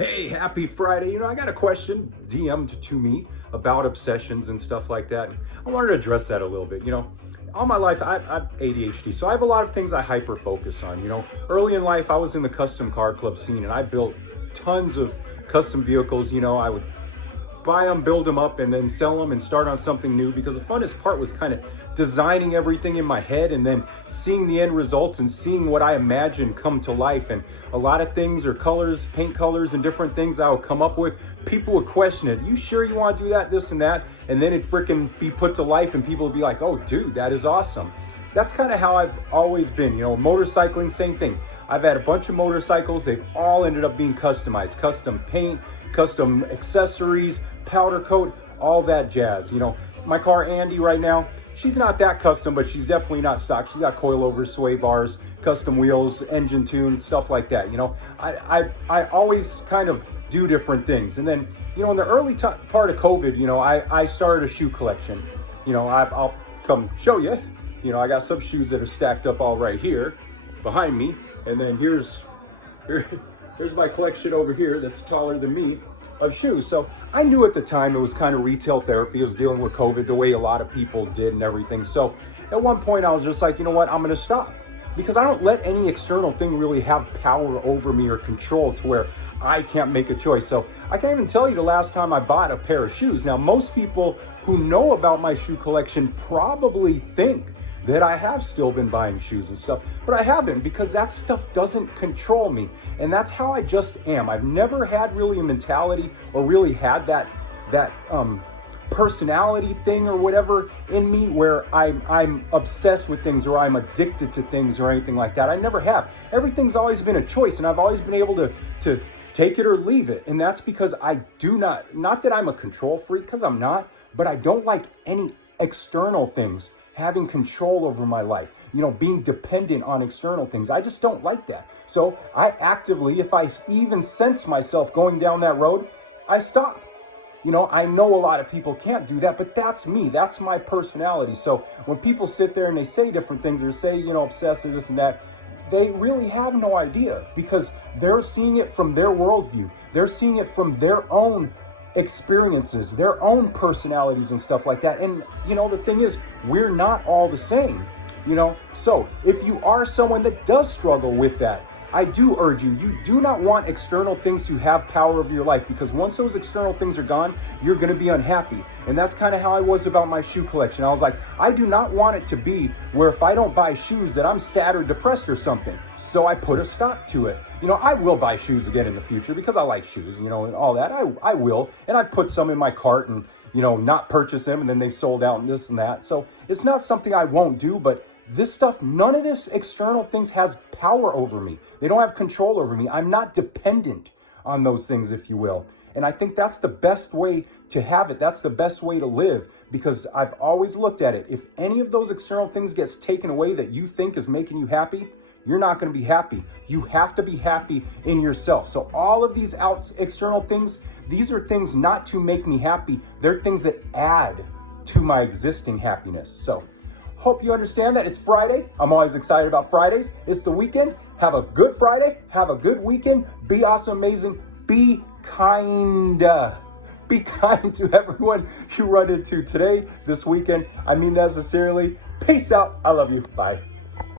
Hey, happy Friday. I got a question DM'd to me about obsessions and stuff like that. I wanted to address that a little bit. All my life, I've ADHD, so I have a lot of things I hyper focus on. Early in life, I was in the custom car club scene and I built tons of custom vehicles. I would buy them, build them up, and then sell them and start on something new, because the funnest part was kind of designing everything in my head and then seeing the end results and seeing what I imagined come to life. And a lot of things, or colors, paint colors and different things I would come up with, people would question it. You sure you want to do that, this and that? And then it freaking be put to life and people would be like, oh dude, that is awesome. That's kind of how I've always been. Motorcycling, same thing. I've had a bunch of motorcycles. They've all ended up being customized, custom paint, custom accessories, powder coat, all that jazz. My car, Andy, right now, she's not that custom, but she's definitely not stock. She's got coilovers, sway bars, custom wheels, engine tune, stuff like that. I always kind of do different things. And then, in the early part of COVID, I started a shoe collection. I'll come show you. I got some shoes that are stacked up all right here behind me. And then here's my collection over here that's taller than me of shoes. So I knew at the time it was kind of retail therapy. I was dealing with COVID the way a lot of people did and everything. So at one point I was just like, you know what, I'm going to stop, because I don't let any external thing really have power over me or control to where I can't make a choice. So I can't even tell you the last time I bought a pair of shoes. Now, most people who know about my shoe collection probably think that I have still been buying shoes and stuff, but I haven't, because that stuff doesn't control me. And that's how I just am. I've never had really a mentality or really had that personality thing or whatever in me where I'm obsessed with things or I'm addicted to things or anything like that. I never have. Everything's always been a choice, and I've always been able to take it or leave it. And that's because I do not that I'm a control freak, because I'm not, but I don't like any external things having control over my life, being dependent on external things. I just don't like that. So I actively, if I even sense myself going down that road, I stop. I know a lot of people can't do that, but that's me. That's my personality. So when people sit there and they say different things or say, obsessive, this and that, they really have no idea, because they're seeing it from their worldview. They're seeing it from their own experiences, their own personalities and stuff like that. And the thing is, we're not all the same. So if you are someone that does struggle with that, I do urge you do not want external things to have power over your life, because once those external things are gone, you're going to be unhappy. And that's kind of how I was about my shoe collection. I was like, I do not want it to be where if I don't buy shoes that I'm sad or depressed or something. So I put a stop to it. I will buy shoes again in the future because I like shoes, and all that. I will. And I've put some in my cart and, not purchase them, and then they've sold out and this and that. So it's not something I won't do, but this stuff, none of this external things has power over me. They don't have control over me. I'm not dependent on those things, if you will. And I think that's the best way to have it. That's the best way to live, because I've always looked at it. If any of those external things gets taken away that you think is making you happy, you're not going to be happy. You have to be happy in yourself. So all of these external things, these are things not to make me happy. They're things that add to my existing happiness. So hope you understand that. It's Friday. I'm always excited about Fridays. It's the weekend. Have a good Friday. Have a good weekend. Be awesome, amazing. Be kind. Be kind to everyone you run into today, this weekend. I mean that sincerely. Peace out. I love you. Bye.